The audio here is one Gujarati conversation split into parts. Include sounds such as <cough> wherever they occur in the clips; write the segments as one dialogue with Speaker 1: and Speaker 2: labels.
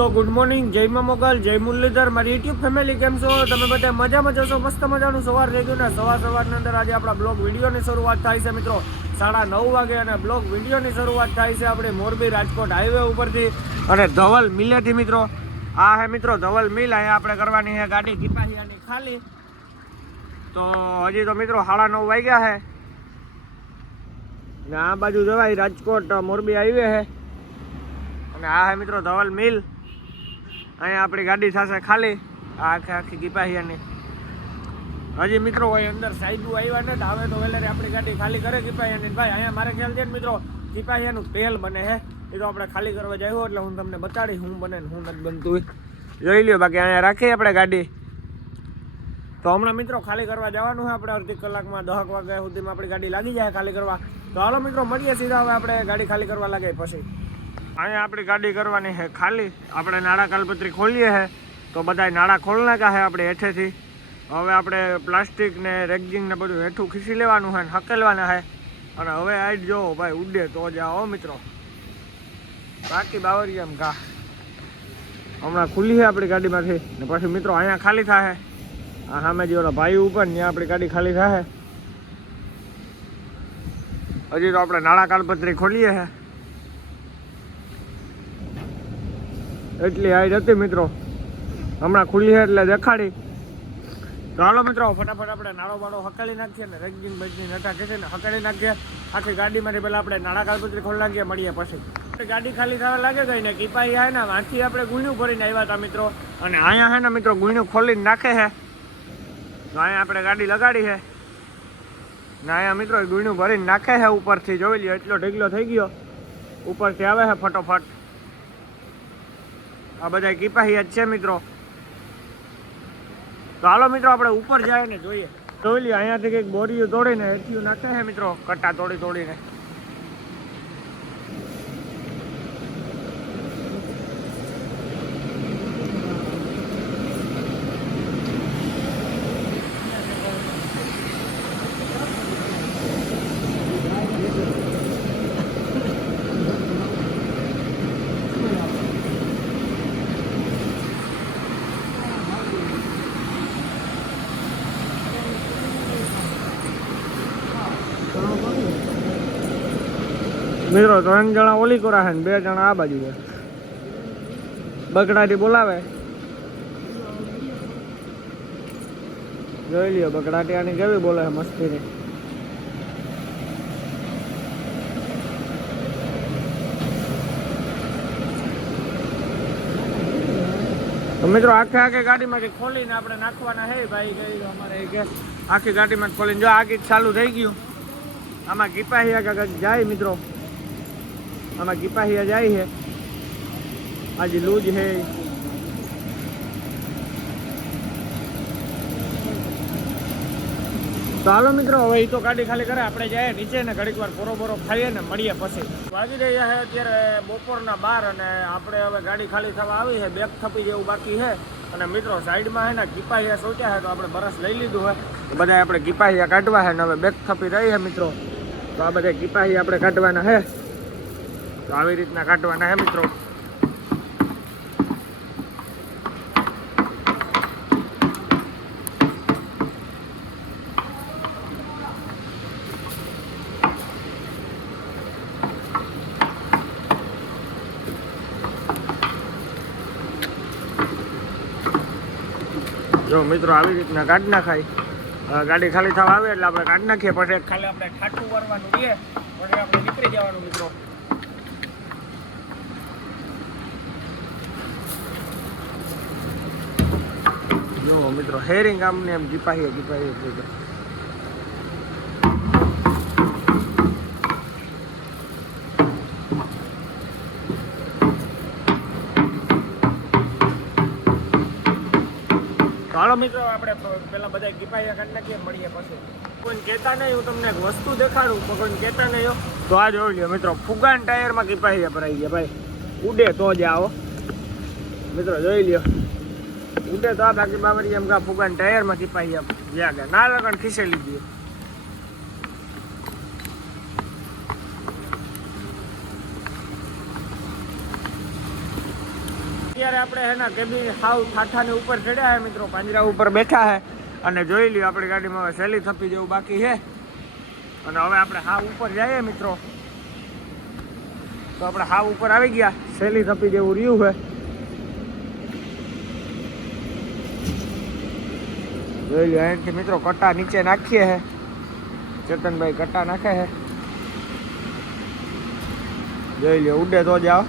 Speaker 1: દોસ્તો ગુડ મોર્નિંગ જય મા મોગલ, જય મુરલીધર. મારી યુટ્યુબ ફેમિલી કેમ છો? તમે બધા મજામાં જશો મસ્ત મજાનું સવાર થઈ ગયું ને? સવાર સવારની અંદર આજે આપણા બ્લોગ વિડીયોની શરૂઆત થાય છે, મિત્રો. સાડા નવ વાગે અને બ્લોગ વિડીયોની શરૂઆત થાય છે આપણે મોરબી રાજકોટ હાઈવે ઉપરથી. અને ધવલ મિલેથી, મિત્રો. આ હે, મિત્રો, ધવલ મિલ. અહીંયા આપણે કરવાની છે ગાડી કિપાહિયાની ખાલી. તો હજી તો, મિત્રો, સાડા નવ વાગ્યા છે. ને આ બાજુ જવાય રાજકોટ મોરબી હાઈવે છે. અને આ હે, મિત્રો, ધવલ મિલ. અહીંયા આપણી ગાડી થશે ખાલી આખી આખી કિપાહિયાની હજી મિત્રો હોય અંદર સાહેબુ આવ્યા ને હવે તો વેલેરે આપણી ગાડી ખાલી કરે કિપાહિયાની ભાઈ, અહીંયા મારે ખ્યાલ છે ને મિત્રો કિપાહિયાનું તેલ બને હે, એ તો આપણે ખાલી કરવા જાય એટલે હું તમને બતાડી હું બને હું નથી બનતું. જોઈ લ્યો બાકી અહીંયા રાખીએ આપણે ગાડી. તો હમણાં મિત્રો ખાલી કરવા જવાનું છે આપણે અડધી કલાકમાં દહક વાગ્યા સુધીમાં આપણી ગાડી લાગી જાય ખાલી કરવા. તો હાલો મિત્રો, મળીએ સીધા હવે આપણે ગાડી ખાલી કરવા લાગે પછી. અહીંયા આપણી ગાડી કરવાની છે ખાલી. આપણે નાળા કાલપત્રી ખોલીએ છે. તો બધાય નાળા ખોલ નાખ્યા છે આપણે હેઠેથી. હવે આપણે પ્લાસ્ટિક ને રેગિંગ ને બધું હેઠું ખીસી લેવાનું છે ને હકેલવાના છે. અને હવે આઈટ જો ભાઈ ઉડે તો જાઓ મિત્રો. બાકી બાવરી એમ ઘા. હમણાં ખુલ્લી છે આપણી ગાડીમાંથી. ને પછી મિત્રો અહીંયા ખાલી થાય આ સામે જે ઓલા ભાઈ ઉપર ત્યાં આપણી ગાડી ખાલી થાય હજી તો આપણે નાળા કાલપત્રી ખોલીએ છે. એટલી હાઈટ હતી મિત્રો. હમણાં ખુલ્લી છે એટલે દેખાડી. તો મિત્રો, ફટાફટ આપણે નાળો બાળો હકાળી નાખીએ ને રેગિંગ બેગની નટા છે ને હકાળી નાખીએ. આખી ગાડીમાંથી પહેલાં આપણે નાળા કાલપત્રી ખોલી નાખીએ, મળીએ પછી. ગાડી ખાલી થવા લાગે ગઈ ને, કીપાઈ આવે ને, આથી આપણે ગુણ્યું ભરીને આવ્યા હતા મિત્રો. અને અહીંયા છે ને મિત્રો ગુણ્યું ખોલીને નાખે છે. તો અહીંયા આપણે ગાડી લગાડી છે. ને અહીંયા મિત્રો ગુણ્યું ભરીને નાખે છે ઉપરથી. જોઈ લ્યો, એટલો ઢગલો થઈ ગયો. ઉપરથી આવે છે ફટોફટ. આ બધા કિપાહી જ છે મિત્રો. તો હાલો મિત્રો, આપણે ઉપર જાય ને જોઈએ. જોઈ લઈએ અહીંયાથી કંઈક બોરીઓ તોડીને એથિયું નાખે છે મિત્રો, કટ્ટા તોડી તોડીને. મિત્રો ત્રણ જણા ઓલી કોરા છે ને, બે જણા આ બાજુ છે. બકડાટી બોલાવે. જોઈ લ્યો બકડાટી આની કેવી બોલે છે મસ્તીની. મિત્રો, આખે આખે ગાડીમાંથી ખોલીને આપણે નાખવાના હે ભાઈ ગઈ અમારે કે આખી ગાડીમાં ખોલીને જો આ ગીત ચાલુ થઈ ગયું. આમાં ગીપાહિયા કાકા જાય, મિત્રો. આમાં ગીપાહિયા જાય છે. આજે લૂજ છે. ચાલો મિત્રો, હવે એ તો ગાડી ખાલી કરે, આપણે જાય નીચે ને ઘડીક વાર પોરો બોરો ખાઈએ ને મળીએ પછી. વાગી રહ્યા છે અત્યારે બપોરના બાર અને આપણે હવે ગાડી ખાલી થવા આવી છે, બેગ થપી જેવું બાકી છે. અને મિત્રો, સાઈડમાં છે ને ગીપાહિયા સોચ્યા છે, તો આપણે બરસ લઈ લીધું છે. બધા આપણે ગીપાહિયા કાઢવા છે ને હવે બેગ થપી રહી છે મિત્રો. તો આ બધા ગીપાહિયા આપણે કાઢવાના છે. તો આવી રીતના કાઢવાના હે મિત્રો? જો મિત્રો આવી રીતના કાઢ નાખાય. ગાડી ખાલી થવા આવે એટલે આપણે કાઢ નાખીએ, પછી ખાલી આપણે ખાટું વારવાનું છે, પછી આપણે નીકળી જવાનું મિત્રો. મિત્રો, હેરિંગ આમને એમ જીપાઈએ તો હાલો મિત્રો, આપણે પેલા બધા કિપાયા કરી નાખીએ, મળીએ પછી. કોઈ કહેતા નહીં, હું તમને એક વસ્તુ દેખાડું, કોઈ કહેતા નહીં. તો આ જોઈ લ્યો મિત્રો, ફુગાન ટાયરમાં ગીપાયા ભરાઈ ગયા, ભાઈ. ઉડે તો જ આવો. મિત્રો, જોઈ લ્યો. ઉડે તો બાકી બાબરી એમ કા ફુગાન ટાયરમાં ગીપાયા જ્યાં ગયા. ના લગણ ખીસેલી લીધી. અત્યારે આપણે હે ને કેબી હાવ ઠાઠાની ઉપર ચડ્યા હે મિત્રો. પાંજરા ઉપર બેઠા હે. અને જોઈ લ્યો આપણી ગાડીમાં હવે સહેલી થપી જેવું બાકી છે અને હવે આપણે હાવ ઉપર જઈએ મિત્રો. તો આપણે હાવ ઉપર આવી ગયા. સહેલી થપી જેવું રહ્યું છે જોઈ લ્યો, અહીંથી મિત્રો કટ્ટા નીચે નાખીએ હે. ચેતનભાઈ કટ્ટા નાખે છે જોઈ લે ઉડે તો જાઓ.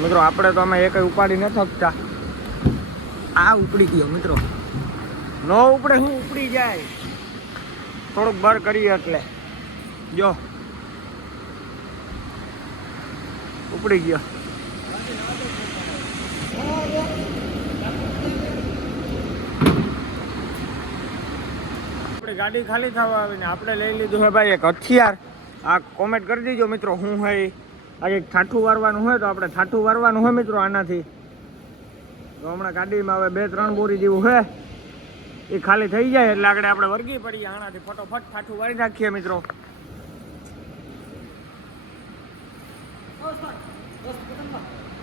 Speaker 1: મિત્રો, આપણે તો અમે એક ઉપાડી ન થકતા આ ઉપડી ગયો, મિત્રો. ન ઉપડે, હું ઉપડી જાય. થોડુંક બર કરીએ એટલે. જો. ઉપડી ગયો. આપણી ગાડી ખાલી થવા આવીને આપણે લઈ લીધું છે ભાઈ એક હથિયાર. આ કોમેન્ટ કરી દીજો મિત્રો, હું હોય આ એક ઠાઠું વારવાનું હોય તો આપણે ઠાઠું વારવાનું હોય મિત્રો આનાથી. તો હમણાં ગાડીમાં હવે બે ત્રણ બોરી જેવું છે. એ ખાલી થઈ જાય એટલે આગળ આપણે વર્ગી પડીએ આનાથી ફટોફટ ઠાઠું વાળી નાખીએ મિત્રો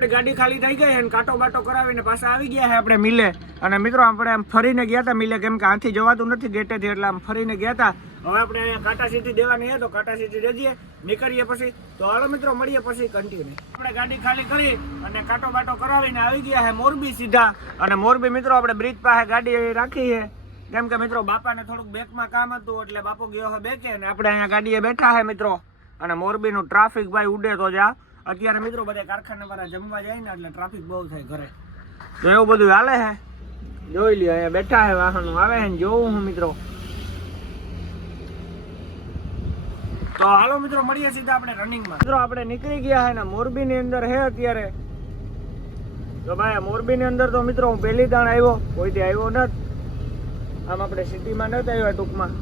Speaker 1: આપણી ગાડી ખાલી થઈ ગઈ અને કાંટો બાટો કરાવીને પાછા આવી ગયા છે આપણે મિલે. અને મિત્રો, આપણે આમ ફરીને ગયા હતા મિલે, કેમ કે આથી જવાતું નથી ગેટેથી એટલે આમ ફરીને ગયા હતા. હવે આપણે અહીંયા કાંટા સીટી દેવાની છે, તો કાંટા સીટી દેજીએ નીકળીએ પછી. તો હાલો મિત્રો, મળીએ પછી કન્ટિન્યુ આપણે ગાડી ખાલી કરી અને કાંટો બાટો કરાવીને આવી ગયા છે મોરબી સીધા. અને મોરબી મિત્રો, આપણે બ્રિજ પાસે ગાડી રાખી છે. કેમ કે મિત્રો, બાપાને થોડુંક બેકમાં કામ હતું, એટલે બાપો ગયો છે બેકે અને આપણે અહીંયા ગાડીએ બેઠા છે મિત્રો. અને મોરબીનું ટ્રાફિક ભાઈ ઉડે તો જા. અત્યારે મિત્રો બધા કારખાના વાળા જમવા જાય ને એટલે ટ્રાફિક બહુ થાય ઘરે. તો એવું બધું હાલે છે જોઈ લ્યો, અહીંયા બેઠા છે વાહનો આવે છે ને જોવું હું મિત્રો. તો હાલો મિત્રો, મળીએ સીધા આપણે રનિંગમાં મિત્રો, આપણે નીકળી ગયા છે ને મોરબી ની અંદર છે અત્યારે. તો ભાઈ મોરબી ની અંદર તો મિત્રો હું પહેલી દાણ આવ્યો, કોઈથી આવ્યો નથી. આમ આપણે સિટીમાં નથી આવ્યા ટૂંકમાં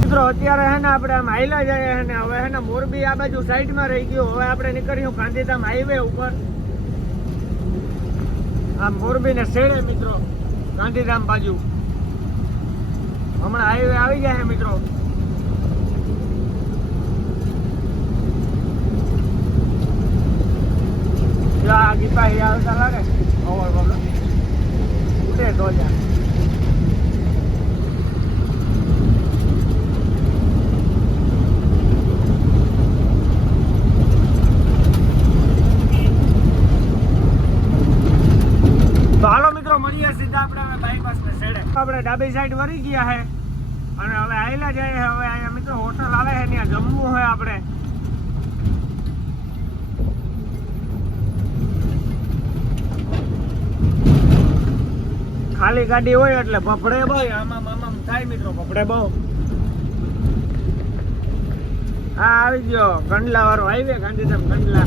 Speaker 1: મિત્રો અત્યારે હે ને જાય આમ હાઈલા જઈએ હે ને હવે હે ને મોરબી આ બાજુ સાઈડમાં રહી ગયું. હવે આપણે નીકળ્યું ગાંધીધામ હાઈવે ઉપર. આમ મોરબી ને શેડે મિત્રો? ગાંધીધામ બાજુ. હમણાં હાઈવે આવી જાય મિત્રો. આ ગીપા આવતા લાગે. ઓવર બોલો ઉડે તો જા તો હાલો મિત્રો મળીએ સીધા આપણે ડાબી સાઈડ વળી ગયા છે અને હવે આયલા જઈએ હવે અહીંયા મિત્રો હોટલ આવે છે ત્યાં જમવું હોય આપણે. ખાલી ગાડી હોય એટલે ભફડે બહુ. આમાં આમાં થાય મિત્રો ભફડે બહુ. હા, આવી ગયો. કંડલા વાળો હાઈવે ગાંધીધામ કંડલા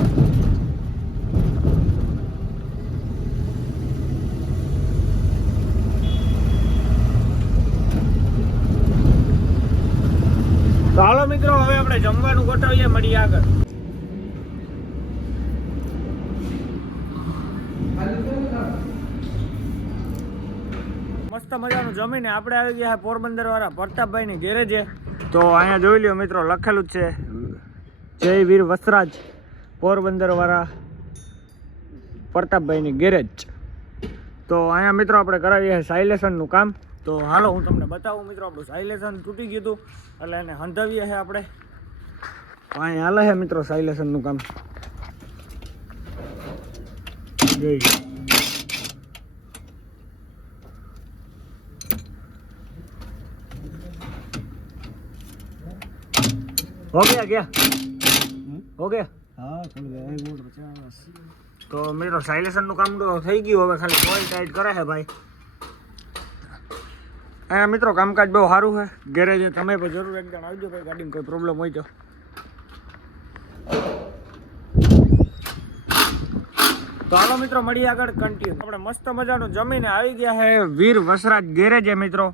Speaker 1: તો હાલો મિત્રો હવે આપણે જમવાનું ગોઠવીએ મળી આગળ. મસ્ત મજાનું જમીને આપણે આવી ગયા છે પોરબંદર વાળા પ્રતાપભાઈની ગેરેજે. તો અહીંયા જોઈ લ્યો મિત્રો, લખેલું જ છે. જય વીર વસરાજ પોરબંદર વાળા પ્રતાપભાઈની ગેરેજ. તો અહીંયા મિત્રો આપણે કરાવીએ સાયલેશનનું કામ. તો હાલો હું તમને બતાવું મિત્રો, આપણું સાયલેશન તૂટી ગયું હતું, એટલે એને હંધાવીએ છીએ આપણે. પાણી હાલે છે મિત્રો સાયલેશનનું કામ. જોઈ
Speaker 2: હો ગયા ગયા. હા
Speaker 1: તો મિત્રો સાયલેશનનું કામ તો થઈ ગયું હવે ખાલી કોઈલ ટાઈટ કરે છે ભાઈ. અહીંયા મિત્રો કામકાજ બહુ સારું છે. ગેરેજે તમે પણ જરૂર એકદમ આવજો ભાઈ ગાડીમાં કોઈ પ્રોબ્લેમ હોય તો. તો હાલો મિત્રો મળી આગળ કન્ટિન્યુ આપણે મસ્ત મજાનું જમીને આવી ગયા છે વીર વસરાજ ગેરેજ મિત્રો,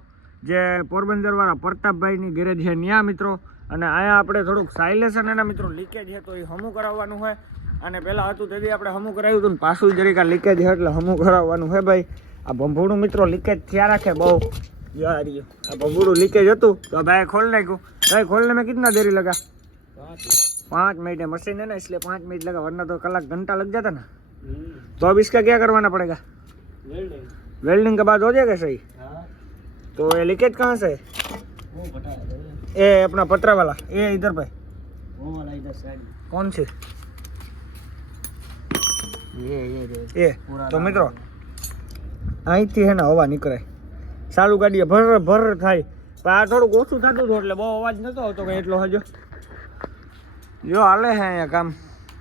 Speaker 1: જે પોરબંદર વાળા પ્રતાપભાઈની ગેરેજ છે ત્યાં મિત્રો. અને અહીંયા આપણે થોડુંક સાયલેશન એના મિત્રો લીકેજ છે તો એ હમું કરાવવાનું હોય અને પહેલાં હતું તેથી આપણે હમું કરાવ્યું હતું ને પાછું જરીક લીકેજ છે એટલે હમું કરાવવાનું છે ભાઈ. આ ભંભૂડું મિત્રો લીકેજ થયા રાખે બહુ. યાર આ ભંભૂડું લીકેજ હતું. તો ભાઈ ખોલ નાખ્યું. ભાઈ ખોલને મેં કેટલા દેરી લગા? पाँच मिनट है मशीन है ना इसलिए पाँच मिनट लगा वरना तो कलाक घंटा लग जाता ना तो अब इसका क्या करवाना पड़ेगा वेल्डिंग के बाद हो जाएगा सही तो ये लीकेज कहाँ से है ये अपना पत्रा वाला ये इधर पे कौन से ये તો મિત્રો અહીંથી હે ને હવા નીકળે ચાલુ ગાડીએ ભર ભર થાય પણ આ થોડુંક ઓછું થતું હતું એટલે બહુ અવાજ નતો આવતો કંઈ એટલો હજો જો હાલે છે અહીંયા કામ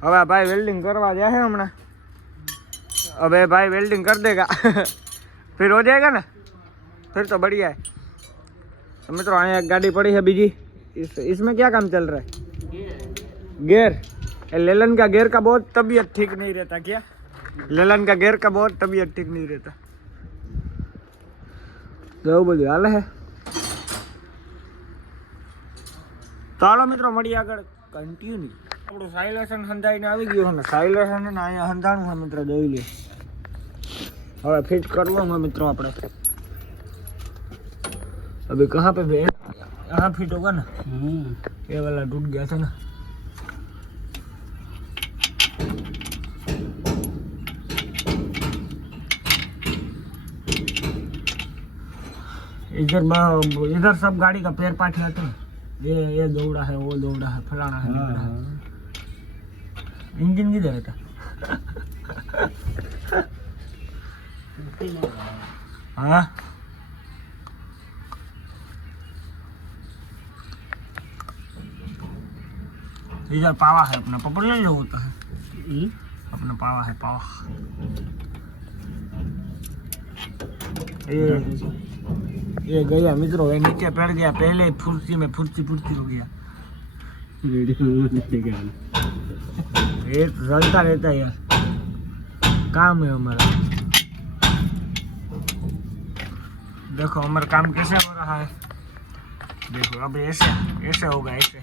Speaker 1: હવે આ ભાઈ વેલ્ડિંગ કરવા જાય છે હમણાં હવે भाई वेल्डिंग कर देगा <laughs> फिर हो जाएगा ना फिर तो बढ़िया है तो मित्रों यहाँ एक गाड़ी पड़ी है बीजी इस इसमें क्या काम चल रहा है गेयर ये लेलन का गेयर का बहुत तबीयत ठीक नहीं रहता क्या लेलन का गेयर का बहुत तबीयत ठीक नहीं रहता તો એવું બધું હાલે છે તો હાલો મિત્રો મળીએ આગળ કન્ટિન્યુ આપણું સાયલેશન હંધાઈને આવી ગયું છે સાયલેશન ને અહીંયા હંધાણું છે મિત્રો જોઈ લે હવે ફિટ કરવું है મિત્રો આપણે अभी कहाँ पे भी यहाँ फिट होगा ना ये वाला टूट गया था ना इधर ब- इधर सब गाड़ी का पैर पार्ट है तो ये ये दौड़ा है वो दौड़ा है फलाना है ढिमकाना है। इंजन किधर है था हाँ इधर पावा है अपना पपड़ ले लो होता है अपना पावा है पावा ये ये गया मित्रों ये नीचे पड़ गया पहले फुर्सी में फुर्सी फुर्सी हो गया ये तो चलता रहता है यार काम है हमारा देखो हमारा काम कैसे हो रहा है देखो अब ऐसे ऐसे होगा ऐसे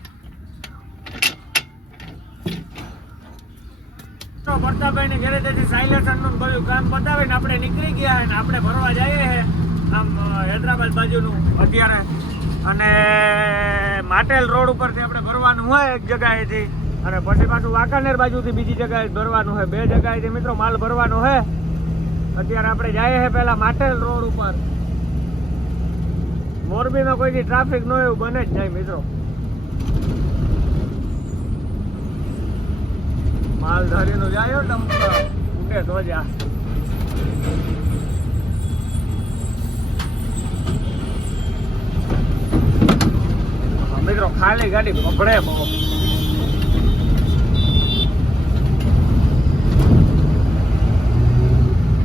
Speaker 1: તો પ્રતાપભાઈને ઘરે તેથી સાયલેશનનું બધું કામ બતાવીને આપણે નીકળી ગયા છે ને આપણે ભરવા જઈએ છે આમ હૈદરાબાદ બાજુનું અત્યારે અને માટેલ રોડ ઉપરથી આપણે ભરવાનું હોય એક જગાએથી અને પછી પાછું વાંકાનેર બાજુથી બીજી જગાએ ભરવાનું હોય. બે જગાએથી મિત્રો માલ ભરવાનો છે અત્યારે આપણે જઈએ છે પહેલાં માટેલ રોડ ઉપર. મોરબીમાં કોઈ ટ્રાફિક ન હોય એવું બને જ જાય મિત્રો. માલ ધરીનો જાય ઉઠે તો જા હા, મિત્રો ખાલી ગાડી પકડે બહુ.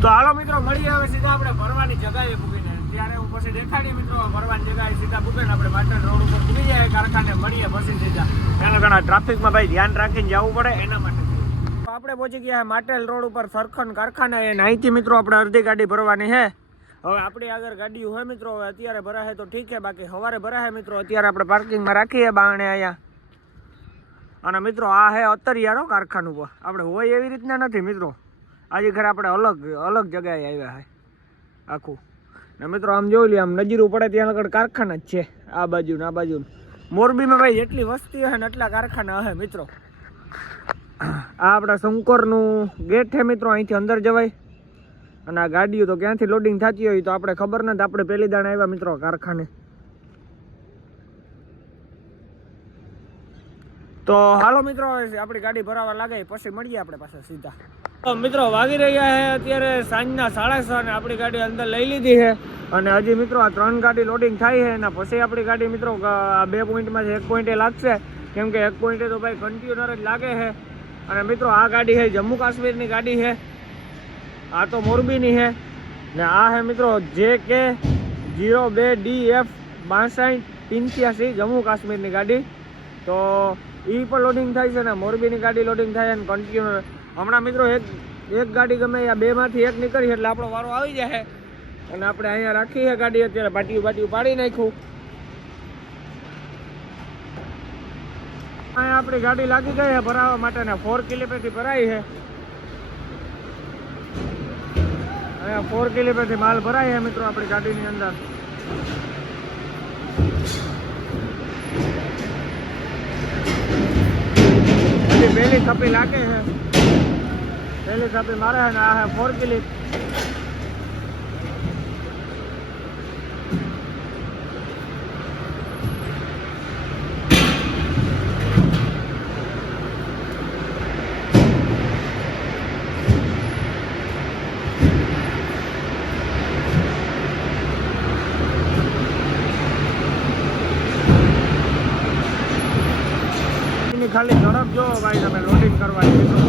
Speaker 1: તો હાલો મિત્રો મળી આવે સીધા આપણે ભરવાની જગાએ પૂગીને ત્યારે હું પછી દેખાડી મિત્રો ભરવાની જગાએ સીધા પૂગીને આપણે પાટણ રોડ ઉપર પૂગી જાય કારખાને મળીએ પછી સીધા. એના ઘણા ટ્રાફિકમાં ભાઈ ધ્યાન રાખીને જવું પડે એના માટે. આપણે પહોંચી ગયા માટેલ રોડ ઉપર સરખન કારખાના. એ અહીંથી મિત્રો, આપણે અડધી ગાડી ભરવાની છે. હવે આપણી આગળ ગાડીઓ હોય મિત્રો, હવે અત્યારે ભરાશે તો ઠીક છે, બાકી સવારે ભરાશે મિત્રો, અત્યારે આપણે પાર્કિંગમાં રાખીએ બાણે અહીંયા. અને મિત્રો, આ હે અત્તરિયારો કારખાનું પર આપણે હોય એવી રીતના નથી મિત્રો. આજે ખરે આપણે અલગ અલગ જગ્યાએ આવ્યા છે આખું. ને મિત્રો, આમ જોઈ લઈએ આમ નજીરું પડે ત્યાં આગળ કારખાના જ છે, આ બાજુ આ બાજુ મોરબીમાં ભાઈ જેટલી વસ્તી હોય ને એટલા કારખાના હે મિત્રો. આ આપણા શંકરનું ગેટ છે મિત્રો, અહીંથી અંદર જવાય. અને આ ગાડીઓ તો ક્યાંથી લોડિંગ થતી હોય તો આપણે ખબર નથી. આપણે પહેલી દાણ આવ્યા મિત્રો કારખાને. તો હાલો મિત્રો આપણી ગાડી ભરાવા લાગે, પછી મળીએ આપણે પાસે સીધા. મિત્રો વાગી રહ્યા છે, અત્યારે સાંજના સાડા છ ને આપણી ગાડી અંદર લઈ લીધી છે. અને હજી મિત્રો આ ત્રણ ગાડી લોડિંગ થાય છે, એના પછી આપણી ગાડી મિત્રો આ બે પોઈન્ટમાંથી એક પોઈન્ટે લાગશે. કેમ કે એક પોઈન્ટે તો ભાઈ કન્ટિન્યુઅર જ લાગે છે. અને મિત્રો આ ગાડી છે જમ્મુ કાશ્મીરની ગાડી છે. આ તો મોરબીની છે ને આ છે મિત્રો જે કે જીરો બે ડી એફ બાસઠ પંચ્યાસી જમ્મુ કાશ્મીરની ગાડી. તો એ પણ લોડિંગ થાય છે ને, મોરબીની ગાડી લોડિંગ થાય અને કન્ટિન્યુ હમણાં મિત્રો એક એક ગાડી ગમે આ બેમાંથી એક નીકળી એટલે આપણો વારો આવી જાય. અને આપણે અહીંયા રાખી છે ગાડી, અત્યારે બાટીયું બાટીયું પાડી નાખ્યું. અહીંયા આપણી ગાડી લાગી ગઈ છે ભરાવા માટે ને ફોર કિલોમીટરથી ભરાઈ છે અહીંયા ફોર કિલોમીટરથી માલ ભરાય છે મિત્રો આપણી ગાડીની અંદર. પહેલી થપી લાગે છે. પહેલી થપી મારે છે ને આ ફોર કિલી. ખાલી ઝડપ જો ભાઈ તમે લોડિંગ કરવાની